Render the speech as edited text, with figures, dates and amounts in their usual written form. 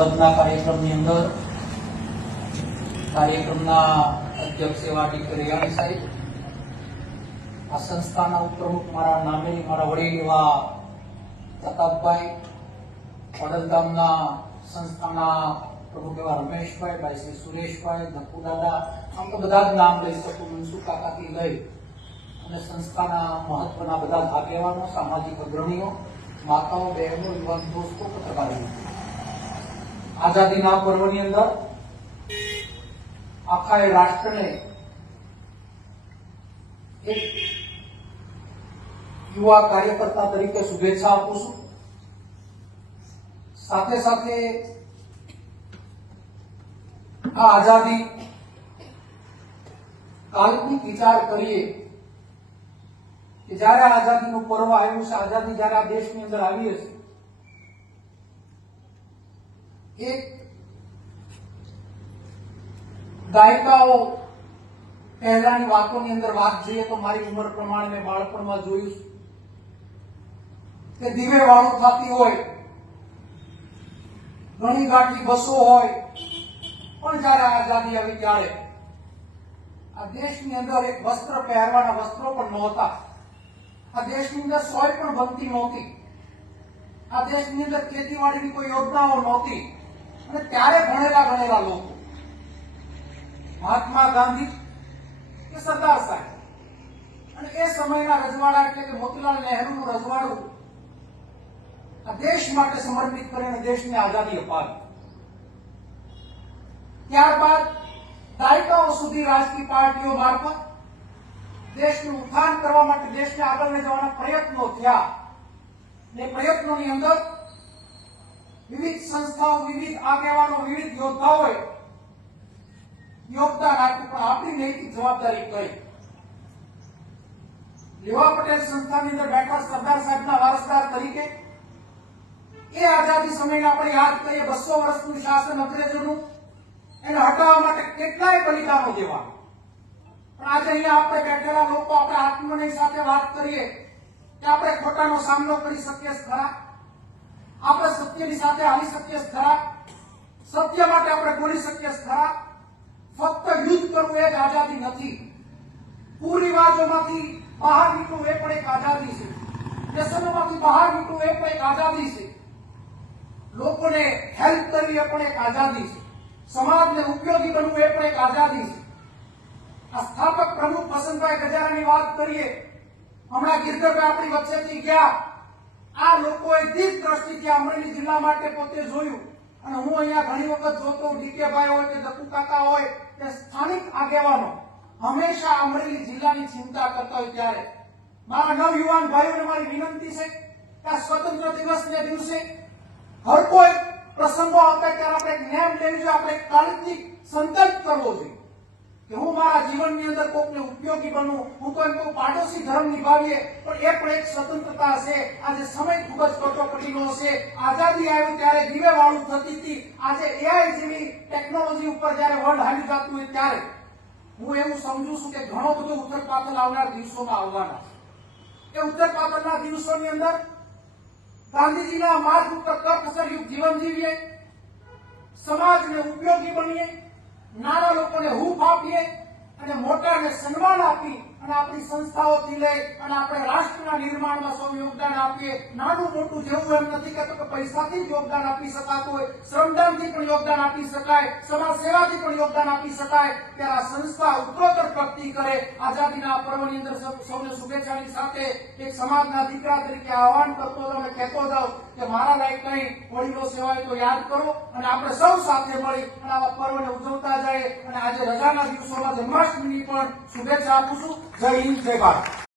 આજના કાર્યક્રમની અંદર કાર્યક્રમના અધ્યક્ષ એવા ડી.કે. રૈયાણી સાહેબ, આ સંસ્થાના ઉપપ્રમુખ મારા નામેની મારા વડીલ એવા પ્રતાપભાઈ, વડલગામના સંસ્થાના પ્રમુખ એવા રમેશભાઈ, ભાઈ શ્રી સુરેશભાઈ, ધક્કુ દાદા, આમ તો બધા જ નામ લઈ શકું, મનસુખ કાકાથી લઈ અને સંસ્થાના મહત્વના બધા જ આગેવાનો, સામાજિક અગ્રણીઓ, માતાઓ, બહેનો, યુવાન દોસ્તો, પત્રકારો, આઝાદીના પર્વની અંદર આખા એ રાષ્ટ્રને એક યુવા કાર્યકર્તા તરીકે શુભેચ્છા આપું છું. સાથે સાથે આ આઝાદી કાલ્પનિક વિચાર કરીએ કે જયારે આઝાદીનું પર્વ આવ્યું છે, આઝાદી જયારે આ દેશની અંદર આવી હશે, એક દાયકાઓ પહેલાની વાતોની અંદર વાત જોઈએ તો મારી ઉંમર પ્રમાણે મેં બાળપણમાં જોયું કે દીવે વાળું થતી હોય, ઘણી ગાંઠી બસો હોય, પણ જયારે આઝાદી આવી ત્યારે આ દેશની અંદર એક વસ્ત્ર પહેરવાના વસ્ત્રો પણ નહોતા, આ દેશની અંદર સોય પણ બનતી નહોતી, આ દેશની અંદર ખેતીવાડીની કોઈ યોજનાઓ નહોતી, અને ત્યારે ભણેલા ગણેલા લોકો મહાત્મા ગાંધી કે સરદાર સાહેબ અને એ સમયના રજવાડા એટલે કે મોતીલાલ નહેરુનું રજવાડું આ દેશ માટે સમર્પિત કરીને દેશને આઝાદી અપાવી. ત્યારબાદ દાયકાઓ સુધી રાજકીય પાર્ટીઓ મારફત દેશનું ઉત્થાન કરવા માટે, દેશને આગળ લઈ જવાના પ્રયત્નો થયા. એ પ્રયત્નોની અંદર વિવિધ સંસ્થાઓ, વિવિધ આગેવાનો, વિવિધ યોદ્ધાઓએ યોગદાન આપ્યું, પણ આપણી નૈતિક જવાબદારી કઈ? લેવા પટેલ સંસ્થાની અંદર બેઠા સરદાર સાહેબના વારસદાર તરીકે એ આઝાદી સમયને આપણે યાદ કરીએ. 200 વર્ષનું શાસન અંગ્રેજોનું, એને હટાવવા માટે કેટલાય બલિદાનો દેવા. પણ આજે અહીંયા આપણે બેઠેલા લોકો આપણે આત્મની સાથે વાત કરીએ કે આપણે ખોટાનો સામનો કરી શકીએ ખરા? આપણે સત્યની સાથે આવી શકીએ ખરા? સત્ય માટે આપણે બોલી શકીએ ખરા? ફક્ત યુદ્ધ કરવું એ જ આઝાદી નથી. કુરિવાજોમાંથી બહાર નીકળવું એ પણ એક આઝાદી છે. વ્યસનોમાંથી બહાર નીકળવું એ પણ એક આઝાદી છે. લોકોને હેલ્પ કરવી એ પણ એક આઝાદી છે. સમાજને ઉપયોગી બનવું એ પણ એક આઝાદી છે. આ સ્થાપક પ્રમુખ વસંતભાઈ ગજારાની વાત કરીએ, હમણાં ગિરધરભાઈ આપણી વચ્ચેથી ગયા, આ લોકોએ દીપ દ્રષ્ટિથી અમરેલી જિલ્લા માટે પોતે જોયું. અને હું અહીંયા ઘણી વખત જોતો, ડી.કે. ભાઈ હોય કે ધક્કુ કાકા હોય કે સ્થાનિક આગેવાનો હંમેશા અમરેલી જિલ્લાની ચિંતા કરતા હોય. ત્યારે મારા નવયુવાન ભાઈઓને મારી વિનંતી છે કે આ સ્વતંત્ર દિવસને દિવસે હર કોઈ પ્રસંગો આવતા ત્યારે આપણે એક નેમ લેવી જોઈએ, આપણે એક કાલ્પનિક સંકલ્પ કરવો જોઈએ કે હું મારા જીવનની અંદર કોકને ઉપયોગી બનવું. હું તો એમ કહું પાડોશી ધર્મ નિભાવીએ, પણ એ પણ એક સ્વતંત્રતા છે. આજે સમય ખૂબ જ કટોકટીનો છે. આઝાદી આવી ત્યારે દીવે વાળું થતી હતી, આજે એઆઈ જેવી ટેકનોલોજી ઉપર જયારે વર્લ્ડ હાલી જતું હોય ત્યારે હું એવું સમજુ છું કે ઘણો બધો ઉથલપાથલ આવનાર દિવસોમાં આવવાના છે. એ ઉથલપાથલના દિવસોની અંદર ગાંધીજીના માર્ગ ઉપર કરકસરયુક્ત જીવન જીવીએ, સમાજને ઉપયોગી બનીએ, નાના લોકોને હૂંફ આપીએ અને મોટાને સન્માન આપી અને આપણી સંસ્થાઓથી લઈ અને આપણે રાષ્ટ્રના નિર્માણમાં સૌ યોગદાન આપીએ. નાનું મોટું જેવું એમ નથી કહેતો કે પૈસાથી જ યોગદાન આપી શકાતું હોય, શ્રમદાનથી પણ યોગદાન આપી શકાય, સમાજ સેવાથી પણ યોગદાન આપી શકાય. ત્યારે આ સંસ્થા ઉત્તરોત્તર પ્રગતિ કરે. આઝાદીના આ પર્વની અંદર સૌને શુભેચ્છાની સાથે એક સમાજના દીકરા તરીકે આહવાન કરતો જાઉં અને કહેતો જાઉં કે મારા લાયક નહીં, વડીલો સેવાય તો યાદ કરો અને આપણે સૌ સાથે મળી અને આવા પર્વને ઉજવતા જઈએ. અને આજે રજાના દિવસોમાં જન્માષ્ટમીની પણ શુભેચ્છા આપું છું. જય હિન્દ, જય ભારત.